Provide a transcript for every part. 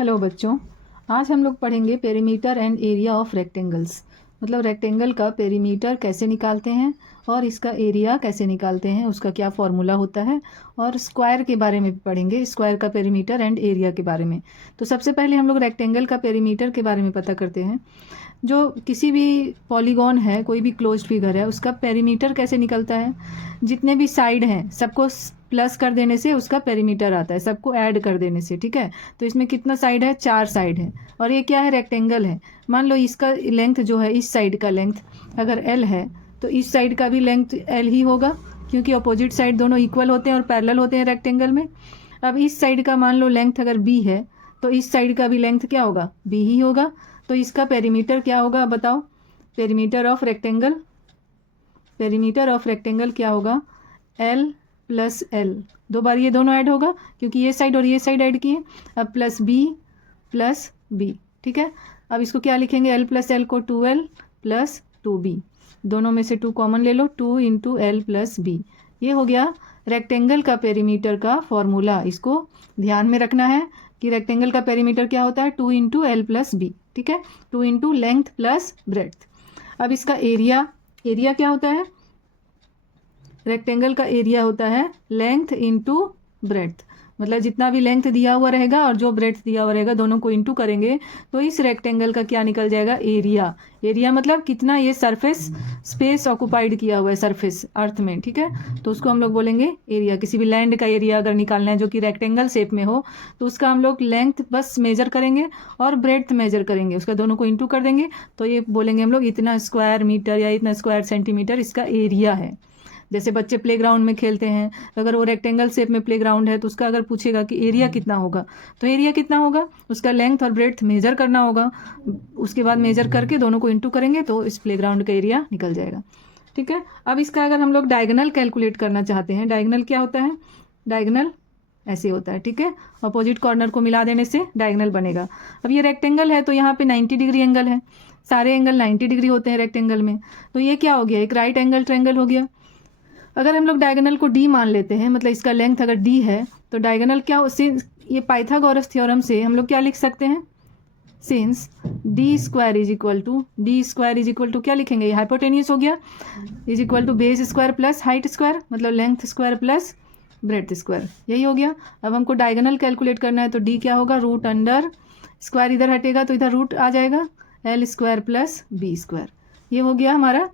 Hello बच्चों, आज हम लोग पढ़ेंगे perimeter and area of rectangles. मतलब रेक्टेंगल का पेरीमीटर कैसे निकालते हैं और इसका एरिया कैसे निकालते हैं, उसका क्या फॉर्मूला होता है। और स्क्वायर के बारे में भी पढ़ेंगे, स्क्वायर का पेरीमीटर एंड एरिया के बारे में। तो सबसे पहले हम लोग रेक्टेंगल का पेरीमीटर के बारे में पता करते हैं। जो किसी भी पॉलीगॉन है, कोई भी क्लोज्ड फिगर है, उसका पेरीमीटर कैसे निकलता है। जितने भी साइड हैं सबको प्लस कर देने से उसका पेरीमीटर आता है, सबको ऐड कर देने से। ठीक है, तो इसमें कितना साइड है? 4 साइड है। और ये क्या है? रेक्टेंगल है। मान लो इसका लेंथ जो है, इस साइड का लेंथ अगर एल है तो इस साइड का भी लेंथ एल ही होगा, क्योंकि अपोजिट साइड दोनों इक्वल होते हैं और पैरेलल होते हैं रेक्टेंगल में। अब इस साइड का मान लो लेंथ अगर बी है तो इस साइड का भी लेंथ क्या होगा? बी ही होगा। तो इसका पेरीमीटर क्या होगा बताओ? Perimeter of rectangle, perimeter of rectangle क्या होगा? L plus L. 2 बार ये दोनों ऐड होगा क्योंकि ये साइड और ये साइड ऐड किए। अब प्लस बी। ठीक है, अब इसको क्या लिखेंगे? एल प्लस एल को 2l प्लस 2b। दोनों में से 2 कॉमन ले लो, 2 इंटू एल प्लस बी। ये हो गया रेक्टेंगल का पेरीमीटर का फॉर्मूला। इसको ध्यान में रखना है कि रेक्टेंगल का पेरीमीटर क्या होता है? 2 इंटू एल प्लस बी। ठीक है, 2 इंटू लेंथ प्लस ब्रेड्थ। अब इसका एरिया, एरिया क्या होता है? रेक्टेंगल का एरिया होता है लेंथ इंटू ब्रेड्थ। मतलब जितना भी लेंथ दिया हुआ रहेगा और जो ब्रेड्थ दिया हुआ रहेगा, दोनों को इंटू करेंगे तो इस रेक्टेंगल का क्या निकल जाएगा? एरिया। एरिया मतलब कितना ये सरफेस स्पेस ऑक्युपाइड किया हुआ है सरफेस अर्थ में। ठीक है, तो उसको हम लोग बोलेंगे एरिया। किसी भी लैंड का एरिया अगर निकालना है जो कि रेक्टेंगल शेप में हो तो उसका हम लोग लेंथ बस मेजर करेंगे और ब्रेड्थ मेजर करेंगे, उसका दोनों को इंटू कर देंगे तो ये बोलेंगे हम लोग इतना स्क्वायर मीटर या इतना स्क्वायर सेंटीमीटर इसका एरिया है। जैसे बच्चे प्लेग्राउंड में खेलते हैं, अगर वो रेक्टेंगल शेप में प्लेग्राउंड है तो उसका अगर पूछेगा कि एरिया कितना होगा, तो एरिया कितना होगा? उसका लेंथ और ब्रेड्थ मेजर करना होगा। उसके बाद मेजर करके दोनों को इंटू करेंगे तो इस प्लेग्राउंड का एरिया निकल जाएगा। ठीक है, अब इसका अगर हम लोग डायगोनल कैलकुलेट करना चाहते हैं, डायगोनल क्या होता है? डायगोनल ऐसे होता है। ठीक है, अपोजिट कॉर्नर को मिला देने से डायगोनल बनेगा। अब ये रेक्टेंगल है तो यहाँ पे 90 डिग्री एंगल है, सारे एंगल 90 डिग्री होते हैं रेक्टेंगल में। तो ये क्या हो गया? एक राइट एंगल ट्रायंगल हो गया। अगर हम लोग डायगोनल को डी मान लेते हैं, मतलब इसका लेंथ अगर डी है तो डायगोनल क्या ये पाइथागोरस थ्योरम से हम लोग क्या लिख सकते हैं? Since D square is equal to क्या लिखेंगे? ये हाइपोटेन्यूस हो गया, is equal to base square plus height square, मतलब length square plus breadth square. यही हो गया। अब हमको डायगोनल कैलकुलेट करना है तो डी क्या होगा? रूट अंडर स्क्वायर इधर हटेगा तो इधर रूट आ जाएगा, L square plus B square. ये हो गया हमारा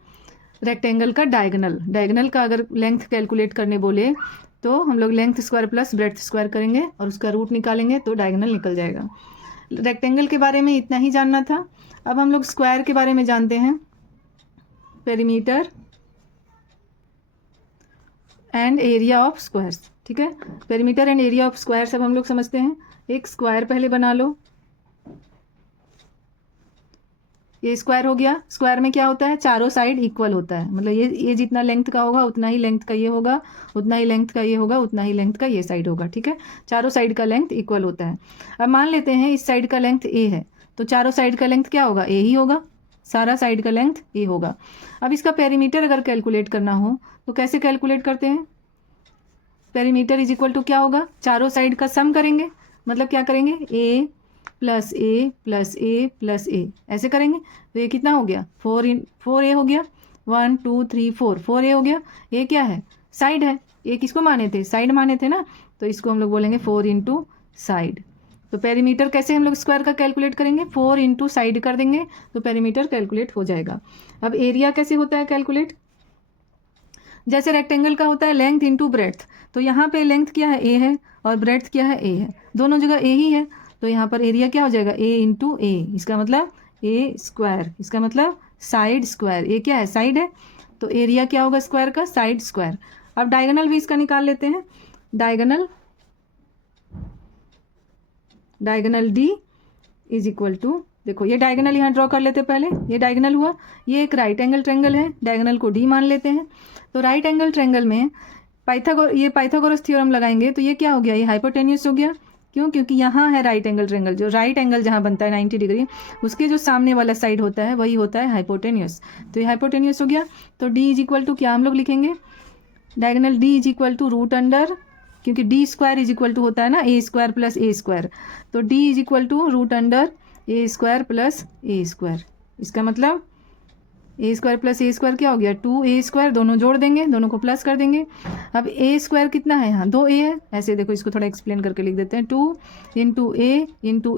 रेक्टेंगल का डायगोनल। डायगोनल का अगर लेंथ कैलकुलेट करने बोले तो हम लोग length square plus breadth square करेंगे और उसका रूट निकालेंगे तो डायगोनल निकल जाएगा। रेक्टेंगल के बारे में इतना ही जानना था। अब हम लोग स्क्वायर के बारे में जानते हैं, perimeter and area of squares. ठीक है, perimeter and area of square सब हम लोग समझते हैं। एक स्क्वायर पहले बना लो, ये स्क्वायर हो गया। स्क्वायर में क्या होता है? चारों साइड इक्वल होता है, मतलब ये जितना लेंथ का होगा उतना ही लेंथ का ये होगा, उतना ही लेंथ का ये होगा, उतना ही लेंथ का ये साइड होगा। ठीक है, चारों साइड का लेंथ इक्वल होता है। अब मान लेते हैं इस साइड का लेंथ ए है तो चारों साइड का लेंथ क्या होगा? ए ही होगा, सारा साइड का लेंथ ए होगा। अब इसका पेरीमीटर अगर कैलकुलेट करना हो तो कैसे कैलकुलेट करते हैं? पेरीमीटर इज इक्वल टू क्या होगा? चारों साइड का सम करेंगे, मतलब क्या करेंगे? ए प्लस ए प्लस ए प्लस ए, ऐसे करेंगे तो ये कितना हो गया? 4 ए हो गया। 1 2 3 4 ए हो गया। ये क्या है? साइड है। ये किसको माने थे? साइड माने थे ना, तो इसको हम लोग बोलेंगे 4 इंटू साइड। तो पेरीमीटर कैसे हम लोग स्क्वायर का कैलकुलेट करेंगे? 4 इंटू साइड कर देंगे तो पेरीमीटर कैलकुलेट हो जाएगा। अब एरिया कैसे होता है कैलकुलेट? जैसे रेक्टेंगल का होता है लेंथ इंटू ब्रेड्थ, तो यहाँ पे लेंथ क्या है? ए है और ब्रेड्थ क्या है? ए है, दोनों जगह ए ही है। तो यहाँ पर एरिया क्या हो जाएगा? ए इंटू ए, इसका मतलब ए स्क्वायर, इसका मतलब साइड स्क्वायर। ए क्या है? साइड है, तो एरिया क्या होगा स्क्वायर का? Side square. अब डायगोनल भी इसका निकाल लेते हैं। Diagonal D is equal to, देखो ये डायगोनल यहाँ ड्रॉ कर लेते हैं पहले। ये डायगोनल हुआ, ये एक राइट एंगल ट्रायंगल है, डायगोनल को डी मान लेते हैं। तो राइट एंगल ट्रायंगल में पाइथागोरस थ्योरम लगाएंगे तो ये क्या हो गया? ये हाइपोटेन्यूस हो गया। क्यों? क्योंकि यहाँ है राइट एंगल ट्रायंगल, जो राइट एंगल जहाँ बनता है 90 डिग्री, उसके जो सामने वाला साइड होता है वही होता है हाइपोटेन्यूस। तो ये हाइपोटेन्यूस हो गया। तो डी इज इक्वल टू क्या हम लोग लिखेंगे? Diagonal D is equal to root under क्योंकि D square is equal to होता है ना A square plus A square, तो D is equal to root under A square plus A square. इसका मतलब A square plus A square क्या हो गया 2a², दोनों जोड़ देंगे, दोनों को प्लस कर देंगे। अब ए स्क्वायर कितना है यहाँ 2a है, ऐसे देखो इसको थोड़ा एक्सप्लेन करके लिख देते हैं 2 इंटू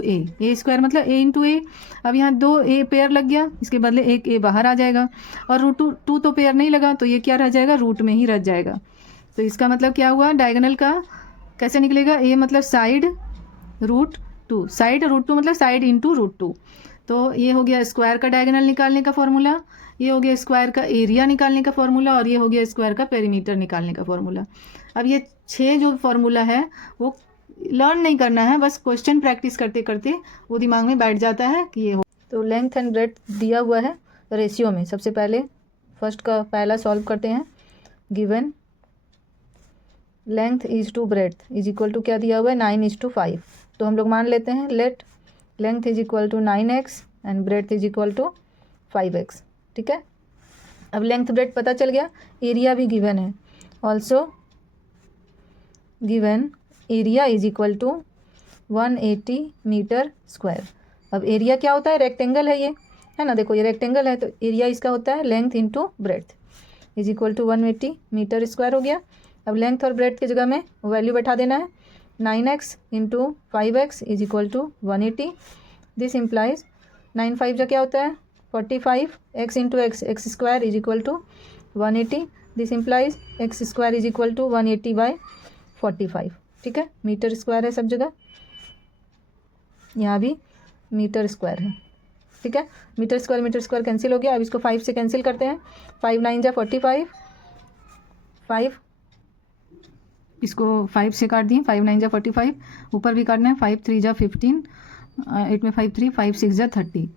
ए स्क्वायर मतलब a इंटू ए। अब यहाँ 2a पेयर लग गया, इसके बदले एक a बाहर आ जाएगा और रूट टू तो पेयर नहीं लगा, तो ये क्या रह जाएगा रूट में ही रह जाएगा। तो इसका मतलब क्या हुआ डायगोनल का कैसे निकलेगा, a मतलब साइड रूट 2, साइड रूट 2 मतलब साइड इंटू रूट 2। तो ये हो गया स्क्वायर का डायगोनल निकालने का फॉर्मूला, ये हो गया स्क्वायर का एरिया निकालने का फॉर्मूला, और ये हो गया स्क्वायर का पेरीमीटर निकालने का फॉर्मूला। अब ये 6 जो फॉर्मूला है वो लर्न नहीं करना है, बस क्वेश्चन प्रैक्टिस करते करते वो दिमाग में बैठ जाता है कि ये हो। तो लेंथ एंड ब्रेड्थ दिया हुआ है रेशियो में। सबसे पहले फर्स्ट का पहला सॉल्व करते हैं। Given length is to breadth is equal to क्या दिया हुआ है 9:5। तो हम लोग मान लेते हैं let length is equal to 9x and breadth is equal to 5x। ठीक है, अब लेंथ ब्रेड्थ पता चल गया, एरिया भी गिवन है। Also given area is equal to 180 meter square. अब एरिया क्या होता है, रेक्टेंगल है ये, है ना, देखो ये रेक्टेंगल है, तो एरिया इसका होता है length into breadth is equal to 180 meter square हो गया। अब लेंथ और ब्रेड्थ की जगह में वैल्यू बैठा देना है, 9x into 5x is equal to 180। This implies 9 5 जो क्या होता है 45, x into x square is equal to 180। This implies x square is equal to 180/45। ठीक है, मीटर स्क्वायर है सब जगह, यहाँ भी मीटर स्क्वायर है। ठीक है, मीटर स्क्वायर कैंसिल हो गया। अब इसको 5 से कैंसिल करते हैं, 5 9 जा 45, 5 इसको 5 से काट दिए, 5 9 जा 45, ऊपर भी काटना है, 5 3 जा 15, 8 में 5 3, 5 6 जा 30,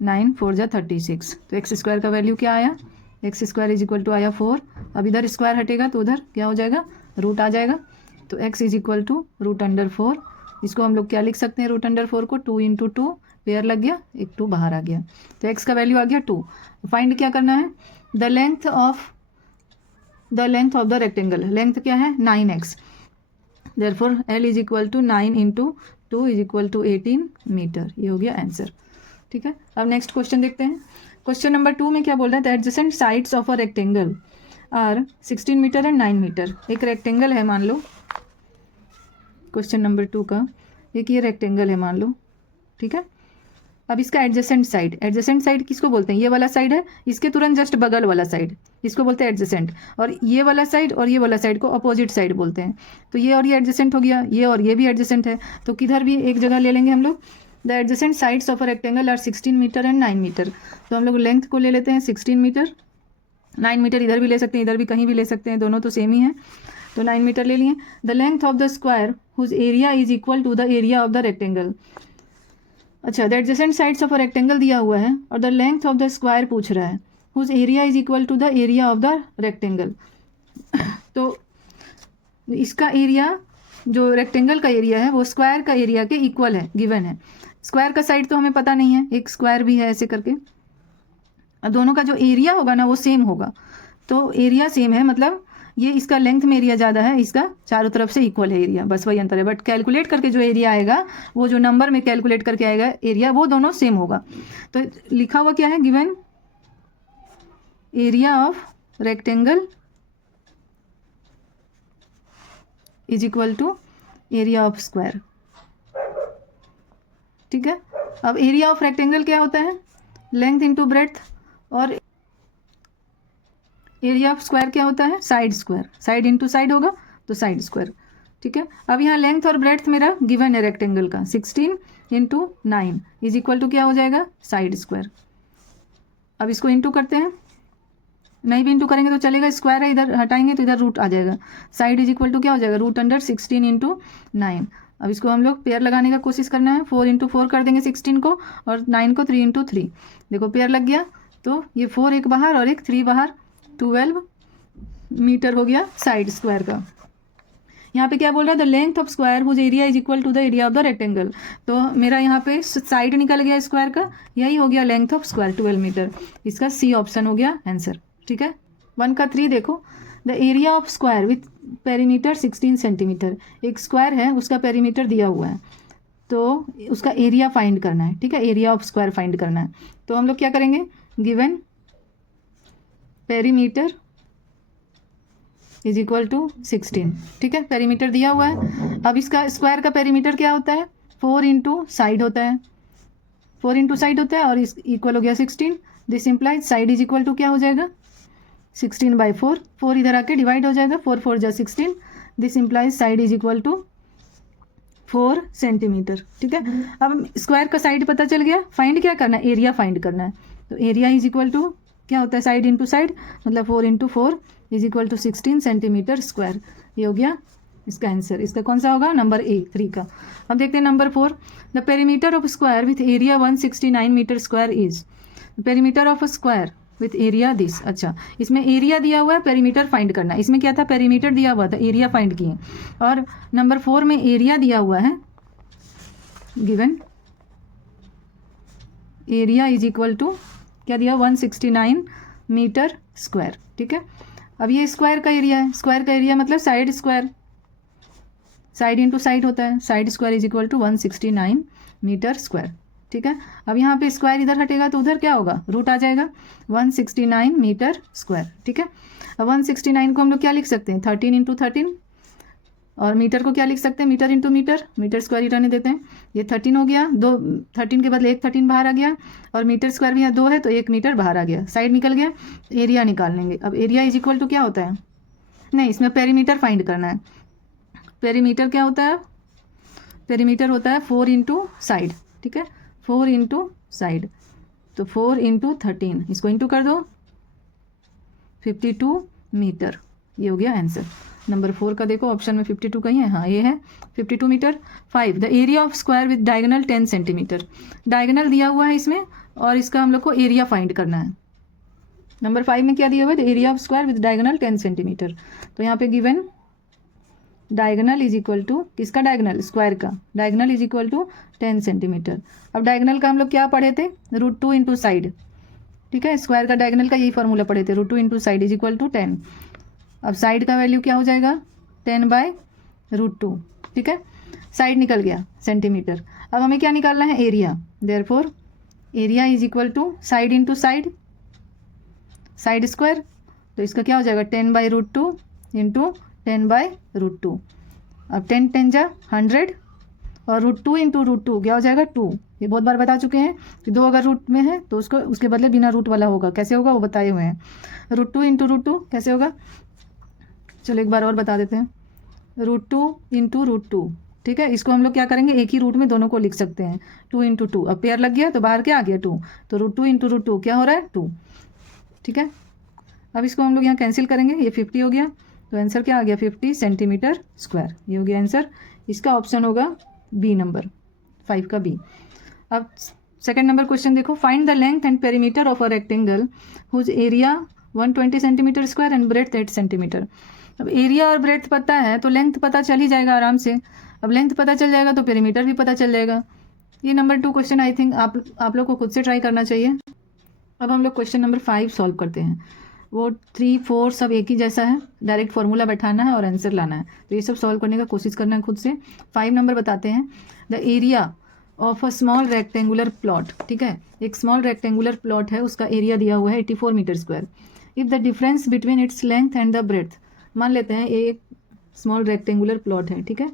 9 4 जा 36। तो एक्स स्क्वायर का वैल्यू क्या आया, x square is equal to आया 4। अब इधर स्क्वायर हटेगा तो उधर क्या हो जाएगा रूट आ जाएगा, तो x is equal to root under 4। इसको हम लोग क्या लिख सकते हैं, रूट अंडर 4 को 2 इंटू 2 पेयर लग गया, एक 2 बाहर आ गया, तो x का वैल्यू आ गया 2। फाइंड क्या करना है, the length of the rectangle, length क्या है 9x, therefore L is equal to 9 into 2 is equal to 18 meter. ये हो गया आंसर। ठीक है, अब नेक्स्ट क्वेश्चन देखते हैं। क्वेश्चन नंबर 2 में क्या बोल रहा है, the adjacent sides of a rectangle are 16 meter and 9 meter. एक रेक्टेंगल है मान लो, क्वेश्चन नंबर 2 का एक ये रेक्टेंगल है मान लो। ठीक है, अब इसका एडजेसेंट साइड किसको बोलते हैं, ये वाला साइड है, इसके तुरंत जस्ट बगल वाला साइड इसको बोलते हैं एडजेसेंट, और ये वाला साइड और ये वाला साइड को अपोजिट साइड बोलते हैं। तो ये और ये एडजेसेंट हो गया, ये और ये भी एडजेसेंट है, तो किधर भी एक जगह ले लेंगे हम लोग। The adjacent sides of a rectangle are 16 meter and 9 meter. तो हम लोग लेंथ को ले लेते हैं 16 मीटर, 9 मीटर इधर भी ले सकते हैं, इधर भी कहीं भी ले सकते हैं, दोनों तो सेम ही है, तो 9 मीटर ले लिए। The length of the square whose area is equal to the area of the rectangle. अच्छा, the adjacent sides of a rectangle दिया हुआ है और the length of the square पूछ रहा है, whose area is equal to the area of the rectangle. तो इसका एरिया जो रेक्टेंगल का एरिया है वो स्क्वायर का एरिया के इक्वल है, गिवन है। स्क्वायर का साइड तो हमें पता नहीं है, एक स्क्वायर भी है ऐसे करके, अब दोनों का जो एरिया होगा ना वो सेम होगा, तो एरिया सेम है, मतलब ये इसका लेंथ में एरिया ज़्यादा है, इसका चारों तरफ से इक्वल है एरिया, बस वही अंतर है। बट कैलकुलेट करके जो एरिया आएगा, वो जो नंबर में कैलकुलेट करके आएगा एरिया, वो दोनों सेम होगा। तो लिखा हुआ क्या है, given area of rectangle is equal to area of square. ठीक है, अब एरिया ऑफ रेक्टेंगल क्या होता है, लेंथ इंटू ब्रेड्थ, और एरिया ऑफ स्क्वायर क्या होता है, side square, side into side होगा तो साइड स्क्वायर। ठीक है, अब यहाँ लेंथ और ब्रेड्थ मेरा गिवन है रेक्टेंगल का, 16 इंटू 9 इज इक्वल टू क्या हो जाएगा, साइड स्क्वायर। अब इसको इंटू करते हैं, नहीं भी इंटू करेंगे तो चलेगा, स्क्वायर है, इधर हटाएंगे तो इधर रूट आ जाएगा, साइड इज इक्वल टू क्या हो जाएगा, रूट अंडर 16 इंटू 9। अब इसको हम लोग पेयर लगाने का कोशिश करना है, 4 इंटू 4 कर देंगे 16 को, और 9 को 3 इंटू 3, देखो पेयर लग गया, तो ये 4 एक बाहर और एक 3 बाहर, 12 मीटर हो गया साइड स्क्वायर का। यहाँ पे क्या बोल रहा है, the length of square whose area is equal to the area of the rectangle. तो मेरा यहाँ पे साइड निकल गया स्क्वायर का, यही हो गया लेंथ ऑफ स्क्वायर 12 मीटर। इसका सी ऑप्शन हो गया आंसर। ठीक है, 1 का 3 देखो, the area of square with perimeter 16 centimetre. एक स्क्वायर है, उसका पेरीमीटर दिया हुआ है, तो उसका एरिया फाइंड करना है, ठीक है, एरिया ऑफ स्क्वायर फाइंड करना है। तो हम लोग क्या करेंगे, given perimeter is equal to 16, ठीक है, पेरीमीटर दिया हुआ है। अब इसका स्क्वायर का पेरीमीटर क्या होता है, 4 इंटू साइड होता है, 4 इंटू साइड होता है, और इस इक्वल हो गया 16। This implies side is equal to क्या हो जाएगा, 16/4, 4 इधर आके डिवाइड हो जाएगा, 4 4 जा 16। This implies side is equal to 4 centimeter, ठीक है। अब स्क्वायर का साइड पता चल गया, फाइंड क्या करना है, एरिया फाइंड करना है। तो एरिया इज इक्वल टू क्या होता है, साइड इंटू साइड, मतलब 4 into 4 is equal to 16 centimeter square. ये हो गया इसका आंसर। इसका कौन सा होगा, नंबर ए 3 का। अब देखते हैं number 4, the perimeter of square with area 169 meter square is. Perimeter of square with area this. अच्छा, इसमें एरिया दिया हुआ है, पेरीमीटर फाइंड करना है। इसमें क्या था, पेरीमीटर दिया हुआ था, एरिया फाइंड किए। और नंबर 4 में एरिया दिया हुआ है, given area is equal to क्या दिया, 169 मीटर स्क्वायर, ठीक है। अब ये स्क्वायर का एरिया है, स्क्वायर का एरिया मतलब side square, side into side होता है, side square is equal to 169 meter square, ठीक है। अब यहाँ पे स्क्वायर इधर हटेगा तो उधर क्या होगा, रूट आ जाएगा, 169 मीटर स्क्वायर, ठीक है। अब 169 को हम लोग क्या लिख सकते हैं, 13 इंटू 13, और मीटर को क्या लिख सकते हैं, metre into metre, metre square ही रहने देते हैं। ये 13 हो गया, 2 13 के बदले 1 13 बाहर आ गया, और मीटर स्क्वायर भी यहाँ 2 है तो 1 मीटर बाहर आ गया, साइड निकल गया। एरिया निकाल लेंगे। अब एरिया इज इक्वल टू क्या होता है, नहीं, इसमें पेरीमीटर फाइंड करना है। पेरीमीटर क्या होता है, पेरीमीटर होता है 4 इंटू साइड, ठीक है, 4 इंटू साइड, तो 4 इंटू 13, इसको इंटू कर दो, 52 मीटर। ये हो गया आंसर। नंबर 4 का देखो ऑप्शन में 52 कहीं है, हाँ ये है 52 meter. 5, the area of square with diagonal 10 centimeter. Diagonal दिया हुआ है इसमें, और इसका हम लोग को एरिया फाइंड करना है। नंबर 5 में क्या दिया हुआ है, the area of square with diagonal 10 centimeter. तो यहाँ पे given diagonal is equal to, किसका डायगोनल, स्क्वायर का, diagonal is equal to 10 centimeter. अब डायगोनल का हम लोग क्या पढ़े थे, √2 इंटू साइड, ठीक है, स्क्वायर का डायगोनल का यही फॉर्मूला पढ़े थे, √2 into side is equal to 10। अब साइड का वैल्यू क्या हो जाएगा, 10/√2, ठीक है, साइड निकल गया सेंटीमीटर। अब हमें क्या निकालना है, area. Therefore area is equal to side into side, side square, तो इसका क्या हो जाएगा, 10/√2 इंटू 10/√2। अब 10 10 जा 100, और √2 इंटू √2 क्या हो जाएगा, 2। ये बहुत बार बता चुके हैं कि 2 अगर रूट में है तो उसको उसके बदले बिना रूट वाला होगा, कैसे होगा वो बताए हुए हैं। √2 इंटू √2 कैसे होगा, चलो एक बार और बता देते हैं, √2 इंटू √2, ठीक है। इसको हम लोग क्या करेंगे, एक ही रूट में दोनों को लिख सकते हैं, 2 इंटू 2। अब पेयर लग गया तो बाहर क्या आ गया, 2, तो √2 इंटू √2 क्या हो रहा है, 2, ठीक है। अब इसको हम लोग यहाँ कैंसिल करेंगे, ये 50 हो गया, तो आंसर क्या आ गया, 50 सेंटीमीटर स्क्वायर। ये हो गया आंसर। इसका ऑप्शन होगा बी, नंबर 5 का बी। अब सेकंड नंबर क्वेश्चन देखो, find the length and perimeter of a rectangle whose area 120 centimeter square and breadth 8 centimeter. अब एरिया और ब्रेथ पता है तो लेंथ पता चल ही जाएगा आराम से। अब लेंथ पता चल जाएगा तो पेरीमीटर भी पता चल जाएगा। ये नंबर 2 क्वेश्चन आई थिंक आप लोग को खुद से ट्राई करना चाहिए। अब हम लोग क्वेश्चन नंबर 5 सॉल्व करते हैं। वो 3 4 सब एक ही जैसा है, डायरेक्ट फॉर्मूला बैठाना है और आंसर लाना है, तो ये सब सॉल्व करने का कोशिश करना है खुद से। 5 नंबर बताते हैं, the area of a small rectangular plot, ठीक है, एक स्मॉल रेक्टेंगुलर प्लॉट है, उसका एरिया दिया हुआ है 84 metre square. If the difference between its length and the breadth, मान लेते हैं एक स्मॉल रेक्टेंगुलर प्लॉट है, ठीक है,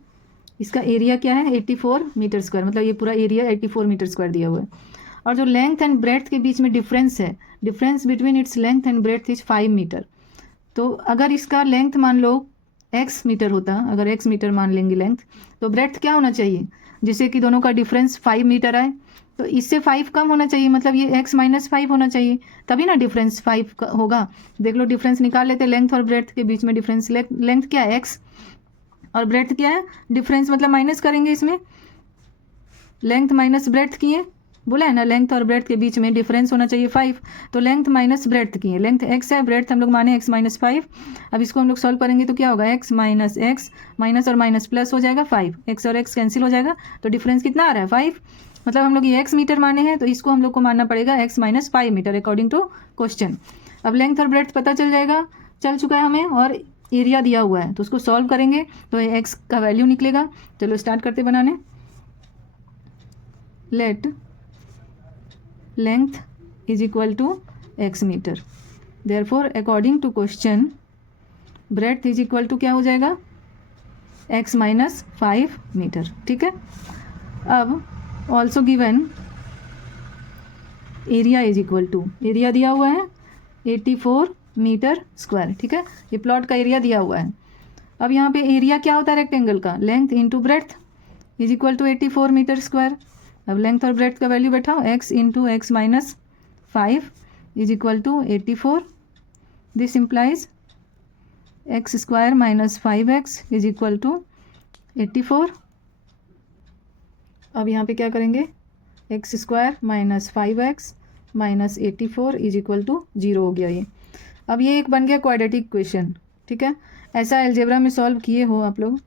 इसका एरिया क्या है 84 मीटर स्क्वायर, मतलब ये पूरा एरिया 84 मीटर स्क्वायर दिया हुआ है, और जो लेंथ एंड ब्रेथ के बीच में डिफरेंस है, difference between its length and breadth is 5 meter. तो अगर इसका लेंथ मान लो x मीटर होता, अगर x मीटर मान लेंगे लेंथ, तो ब्रेथ क्या होना चाहिए, जिससे कि दोनों का डिफरेंस 5 मीटर आए, तो इससे 5 कम होना चाहिए, मतलब ये x - 5 होना चाहिए, तभी ना डिफरेंस 5 होगा। देख लो डिफरेंस निकाल लेते, लेंथ और ब्रेथ के बीच में डिफरेंस, लेंथ क्या है x और ब्रेथ क्या है, डिफरेंस मतलब माइनस करेंगे इसमें, लेंथ माइनस ब्रेथ किए, बोला है ना, लेंथ और ब्रेथ के बीच में डिफरेंस होना चाहिए 5, तो लेंथ माइनस ब्रेथ की है, लेंथ x है, ब्रेथ हम लोग माने x - 5। अब इसको हम लोग सॉल्व करेंगे तो क्या होगा, x - x, माइनस और माइनस प्लस हो जाएगा 5, x और x कैंसिल हो जाएगा, तो डिफरेंस कितना आ रहा है 5, मतलब हम लोग ये x मीटर माने हैं तो इसको हम लोग को मानना पड़ेगा x - 5 meter according to question. अब लेंथ और ब्रेथ पता चल जाएगा चल चुका है हमें और एरिया दिया हुआ है, तो उसको सॉल्व करेंगे तो एक्स का वैल्यू निकलेगा। चलो स्टार्ट करते बनाने। Let length is equal to x meter, therefore according to question breadth is equal to क्या हो जाएगा, x माइनस 5 मीटर। ठीक है, अब also given area is equal to, area दिया हुआ है 84 मीटर स्क्वायर। ठीक है, ये प्लॉट का एरिया दिया हुआ है। अब यहाँ पे एरिया क्या होता है रेक्टेंगल का, length into breadth is equal to 84 metre square. अब लेंथ और ब्रेड्थ का वैल्यू बैठाओ, x into x minus 5 is equal to 84। This implies x square minus 5x is equal to 84। अब यहाँ पे क्या करेंगे, x square minus 5x minus 84 is equal to 0 हो गया ये। अब ये एक बन गया क्वाड्रेटिक क्वेश्चन। ठीक है, ऐसा अलजेब्रा में सॉल्व किए हो आप लोग,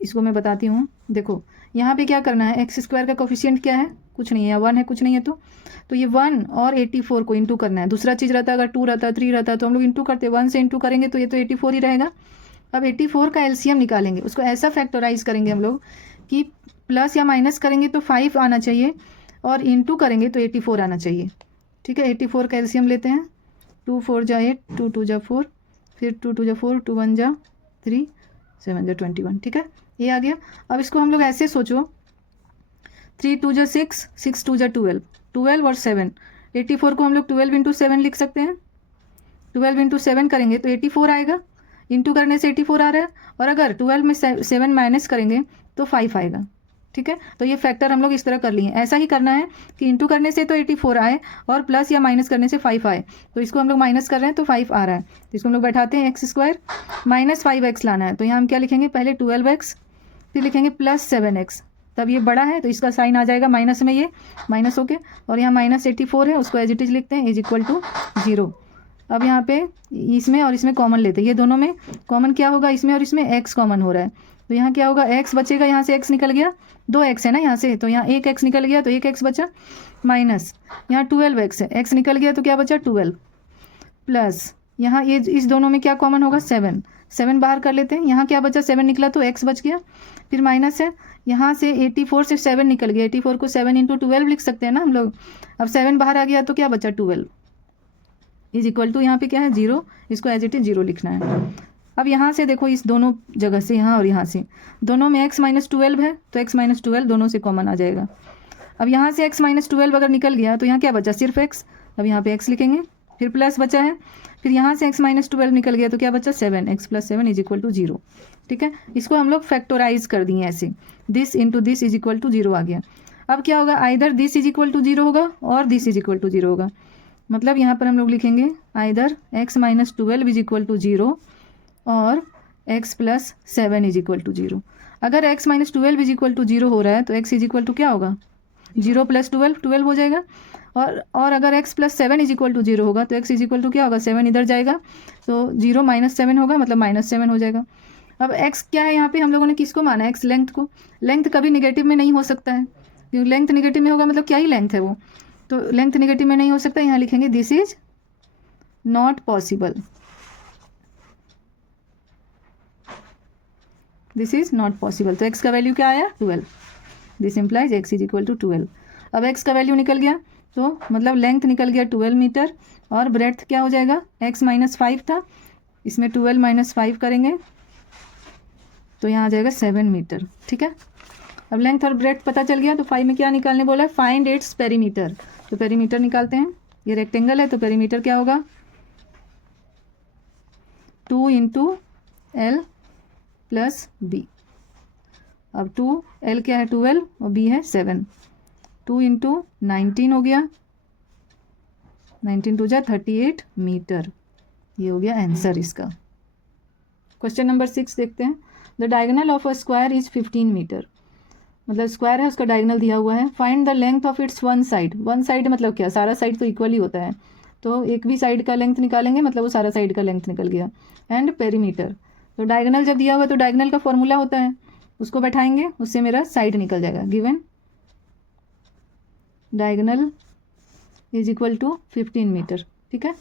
इसको मैं बताती हूँ। देखो यहाँ पे क्या करना है, एक्स स्क्वायर का कोफिशिएंट क्या है, कुछ नहीं है, 1 है, कुछ नहीं है, तो ये 1 और 84 को इंटू करना है। दूसरा चीज़ रहता, अगर 2 रहता, 3 रहता तो हम लोग इंटू करते, 1 से इंटू करेंगे तो ये तो 84 ही रहेगा। अब 84 का एलसीएम निकालेंगे, उसको ऐसा फैक्टराइज करेंगे हम लोग कि प्लस या माइनस करेंगे तो 5 आना चाहिए और इंटू करेंगे तो 84 आना चाहिए। ठीक है, 84 का एलसीएम लेते हैं, 2 4 जा 8, 2 2 जा 4, फिर 2 2 जा 4, 2 1 जा 3, 7 जा 21। ठीक है, ये आ गया। अब इसको हम लोग ऐसे सोचो, 3 2 जा 6, 6 2 जा 12, 12 और 7, 84 को हम लोग 12 इंटू 7 लिख सकते हैं। 12 इंटू 7 करेंगे तो 84 आएगा, इंटू करने से 84 आ रहा है, और अगर 12 में 7 माइनस करेंगे तो 5 आएगा। ठीक है, तो ये फैक्टर हम लोग इस तरह कर लिए। ऐसा ही करना है कि इंटू करने से तो 84 आए और प्लस या माइनस करने से 5 आए, तो इसको हम लोग माइनस कर रहे हैं तो 5 आ रहा है, तो इसको हम लोग बैठाते हैं एक्स स्क्वायर माइनस 5x लाना है, तो यहाँ हम क्या लिखेंगे, पहले 12x, फिर लिखेंगे प्लस 7x, तब ये बड़ा है तो इसका साइन आ जाएगा माइनस में, ये माइनस होके, और यहाँ माइनस 84 है, उसको एज इट इज लिखते हैं, इज इक्वल टू 0। अब यहाँ पे इसमें और इसमें कॉमन लेते हैं, ये दोनों में कॉमन क्या होगा, इसमें और इसमें x कॉमन हो रहा है, तो यहाँ क्या होगा, x बचेगा, यहाँ से x निकल गया, 2x है ना यहाँ से, तो यहाँ 1x निकल गया तो 1x बचा, माइनस यहाँ 12x है, x निकल गया तो क्या बचा 12, प्लस यहाँ ये इस दोनों में क्या कॉमन होगा, 7 बाहर कर लेते हैं, यहाँ क्या बचा, 7 निकला तो x बच गया, फिर माइनस है, यहाँ से 84 से 7 निकल गया, 84 को 7 इंटू 12 लिख सकते हैं ना हम लोग। अब 7 बाहर आ गया तो क्या बचा 12 इज इक्वल टू, यहाँ पे क्या है 0, इसको एज इट इज 0 लिखना है। अब यहाँ से देखो, इस दोनों जगह से, यहाँ और यहाँ से, दोनों में x माइनस 12 है तो x माइनस 12 दोनों से कॉमन आ जाएगा। अब यहाँ से x माइनस 12 अगर निकल गया तो यहाँ क्या बचा, सिर्फ x, अब यहाँ पे x लिखेंगे, फिर प्लस बचा है, फिर यहाँ से x माइनस 12 निकल गया तो क्या बचा 7, x plus 7 is equal to 0। ठीक है, इसको हम लोग फैक्टोराइज कर दिए ऐसे, this into this is equal to 0 आ गया। अब क्या होगा, either this is equal to 0 होगा और दिस इज इक्वल टू 0 होगा, मतलब यहाँ पर हम लोग लिखेंगे either x minus 12 is equal to 0 और x plus 7 is equal to 0। अगर x minus 12 is equal to 0 हो रहा है तो x इज इक्वल टू क्या होगा, 0 प्लस 12, 12 हो जाएगा, और अगर x plus 7 is equal to 0 होगा तो x इज इक्वल टू क्या होगा, 7 इधर जाएगा तो 0 माइनस 7 होगा, मतलब माइनस 7 हो जाएगा। अब x क्या है, यहाँ पे हम लोगों ने किसको माना है, x लेंथ को। लेंथ कभी निगेटिव में नहीं हो सकता है, क्योंकि लेंथ निगेटिव में होगा मतलब क्या ही लेंथ है वो, तो लेंथ निगेटिव में नहीं हो सकता, यहाँ लिखेंगे this is not possible, this is not possible. तो x का वैल्यू क्या आया 12, this implies x is equal to 12। अब x का वैल्यू निकल गया तो मतलब लेंथ निकल गया 12 मीटर, और ब्रेड्थ क्या हो जाएगा, x माइनस 5 था, इसमें 12 माइनस 5 करेंगे तो यहाँ आ जाएगा 7 मीटर। ठीक है, अब लेंथ और ब्रेड्थ पता चल गया, तो 5 में क्या निकालने बोला है, फाइंड इट्स पेरीमीटर, तो पेरीमीटर निकालते हैं। ये रेक्टेंगल है तो पेरीमीटर क्या होगा, 2 इंटू एल प्लस बी। अब 2 एल क्या है 12 और बी है 7, 2 इंटू 19 हो गया, 19 टू जा 38 मीटर, ये हो गया आंसर इसका। क्वेश्चन नंबर 6 देखते हैं। The diagonal of a square is 15 meter, मतलब स्क्वायर है उसका डायगोनल दिया हुआ है। Find the length of its one side, one side मतलब क्या, सारा साइड तो इक्वल ही होता है, तो एक भी साइड का लेंथ निकालेंगे मतलब वो सारा साइड का लेंथ निकल गया। एंड पेरीमीटर, तो डायगोनल जब दिया हुआ है तो डायगोनल का फॉर्मूला होता है, उसको बैठाएंगे, उससे मेरा साइड निकल जाएगा। Given diagonal is equal to 15 meter. ठीक है,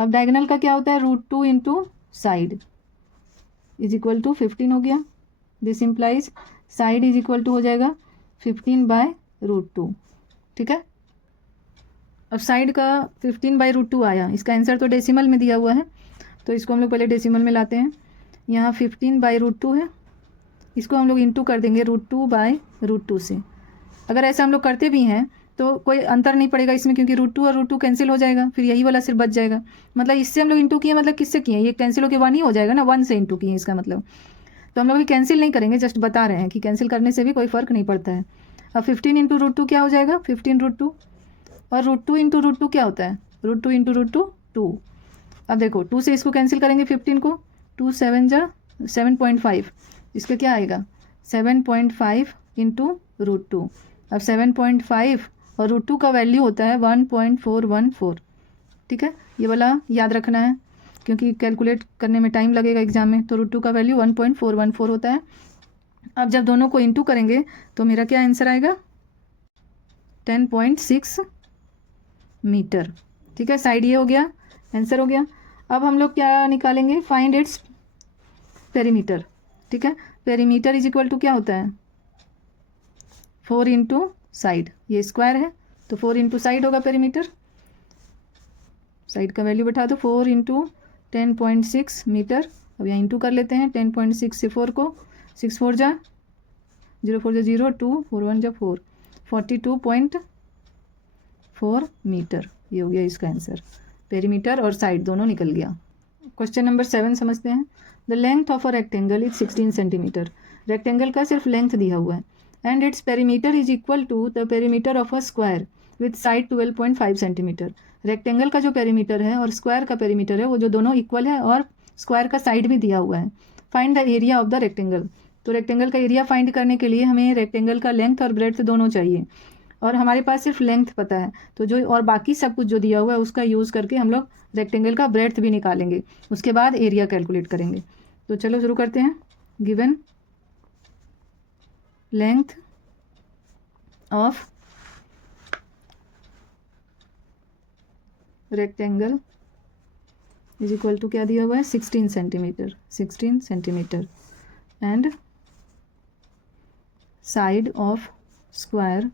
अब डायगोनल का क्या होता है, √2 into side is equal to 15 हो गया। This implies side is equal to हो जाएगा 15/√2। ठीक है, अब साइड का 15/√2 आया, इसका आंसर तो डेसिमल में दिया हुआ है, तो इसको हम लोग पहले डेसिमल में लाते हैं। यहाँ 15/√2 है, इसको हम लोग इंटू कर देंगे √2/√2 से। अगर ऐसा हम लोग करते भी हैं तो कोई अंतर नहीं पड़ेगा इसमें, क्योंकि √2 और √2 कैंसिल हो जाएगा, फिर यही वाला सिर्फ बच जाएगा। मतलब इससे हम लोग इंटू किए, मतलब किससे किए, ये कैंसिल होकर 1 ही हो जाएगा ना, 1 से इंटू किए इसका मतलब। तो हम लोग भी कैंसिल नहीं करेंगे, जस्ट बता रहे हैं कि कैंसिल करने से भी कोई फ़र्क नहीं पड़ता है। अब 15 इंटू √2 क्या हो जाएगा, 15√2, और √2 इंटू √2 क्या होता है, √2 इंटू √2 2। अब देखो 2 से इसको कैंसिल करेंगे 15 को, 2 7 जा 7.5, इसका क्या आएगा 7.5 इंटू √2। अब 7.5 और √2 का वैल्यू होता है 1.414। ठीक है, ये वाला याद रखना है क्योंकि कैलकुलेट करने में टाइम लगेगा एग्जाम में। तो √2 का वैल्यू 1.414 होता है। अब जब दोनों को इंटू करेंगे तो मेरा क्या आंसर आएगा 10.6 मीटर। ठीक है, साइड ये हो गया, आंसर हो गया। अब हम लोग क्या निकालेंगे, फाइंड इट्स पेरीमीटर। ठीक है, पेरीमीटर इज इक्वल टू क्या होता है 4 इंटू साइड, ये स्क्वायर है तो 4 इंटू साइड होगा पेरीमीटर। साइड का वैल्यू बैठा दो 4 इंटू 10.6 मीटर। अब यहाँ इंटू कर लेते हैं 10.6 से 4 को, 6 4 जा 0 4 जा 0, 2 4 1 जा 4, 42.4 मीटर। ये हो गया इसका आंसर, पेरीमीटर और साइड दोनों निकल गया। क्वेश्चन नंबर 7 समझते हैं। The length of a rectangle is 16 centimeter. Rectangle का सिर्फ लेंथ दिया हुआ है, and its perimeter is equal to the perimeter of a square with side 12.5 centimeter. Rectangle का जो पेरीमीटर है और स्क्वायर का पेरीमीटर है वो जो दोनों इक्वल है, और स्क्वायर का साइड भी दिया हुआ है। Find the area of the rectangle. तो रेक्टेंगल का एरिया फाइंड करने के लिए हमें रेक्टेंगल का लेंथ और ब्रेड्थ दोनों चाहिए, और हमारे पास सिर्फ लेंथ पता है, तो जो और बाकी सब कुछ जो दिया हुआ है उसका यूज़ करके हम लोग रेक्टेंगल का ब्रेड्थ भी निकालेंगे, उसके बाद एरिया कैलकुलेट करेंगे। तो चलो शुरू करते हैं। Given length of rectangle is equal to क्या दिया हुआ है 16 centimeter, 16 centimeter, and side of square,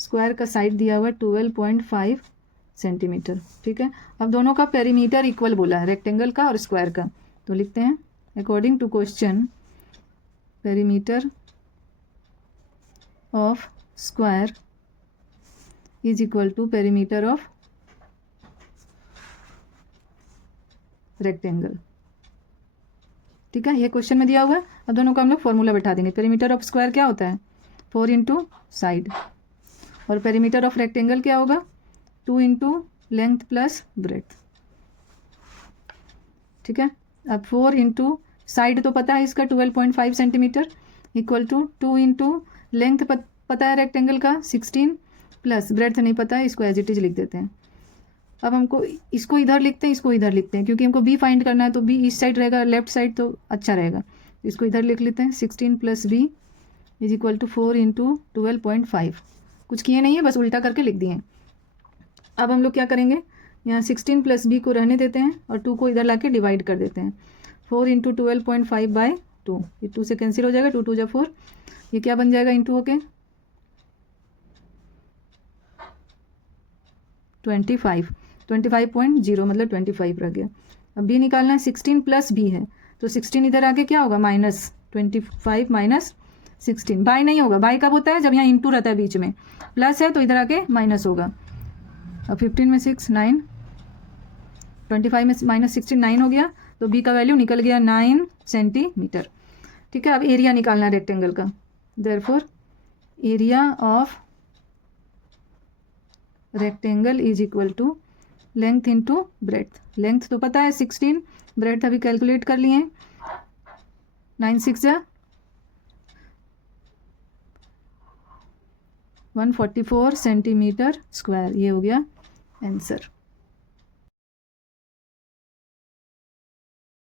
square का साइड दिया हुआ है 12.5 सेंटीमीटर। ठीक है, अब दोनों का पेरीमीटर इक्वल बोला है, रेक्टेंगल का और स्क्वायर का। तो लिखते हैं according to question perimeter of square is equal to perimeter of rectangle. ठीक है, ये क्वेश्चन में दिया हुआ है। अब दोनों का हम लोग फॉर्मूला बैठा देंगे। पेरीमीटर ऑफ स्क्वायर क्या होता है 4 इंटू साइड, और पेरीमीटर ऑफ रेक्टेंगल क्या होगा 2 इंटू लेंथ प्लस ब्रेड्थ। ठीक है, अब 4 इंटू साइड तो पता है इसका 12.5 centimeter equal to 2 into length पता है रेक्टेंगल का 16 प्लस ब्रेड्थ नहीं पता है, इसको एज इट इज लिख देते हैं। अब हमको इसको इधर लिखते हैं, इसको इधर लिखते हैं, क्योंकि हमको बी फाइंड करना है, तो बी इस साइड रहेगा, लेफ्ट साइड तो अच्छा रहेगा। इसको इधर लिख लेते हैं 16 plus B is equal to 4 into 12.5। कुछ किए नहीं है, बस उल्टा करके लिख दिए। अब हम लोग क्या करेंगे, यहाँ 16 प्लस बी को रहने देते हैं और 2 को इधर ला के डिवाइड कर देते हैं। 4 इंटू 12.5/2, ये 2 से कैंसिल हो जाएगा, 2 2 जा 4, ये क्या बन जाएगा इंटू होके 25.0 मतलब 25 रह गया। अब बी निकालना है, 16 प्लस बी है तो 16 इधर आके क्या होगा -25 माइनस 16। बाई नहीं होगा, बाई कब होता है जब यहाँ इंटू रहता है बीच में, प्लस है तो इधर आके माइनस होगा। अब 15 में 6 9, 25 में -16 9 हो गया, तो बी का वैल्यू निकल गया 9 सेंटीमीटर। ठीक है, अब एरिया निकालना है रेक्टेंगल का। Therefore area of rectangle is equal to length into breadth. Length तो पता है 16, ब्रेड्थ अभी कैलकुलेट कर लिए, 9 6 जा 144 सेंटीमीटर स्क्वायर। ये हो गया आंसर।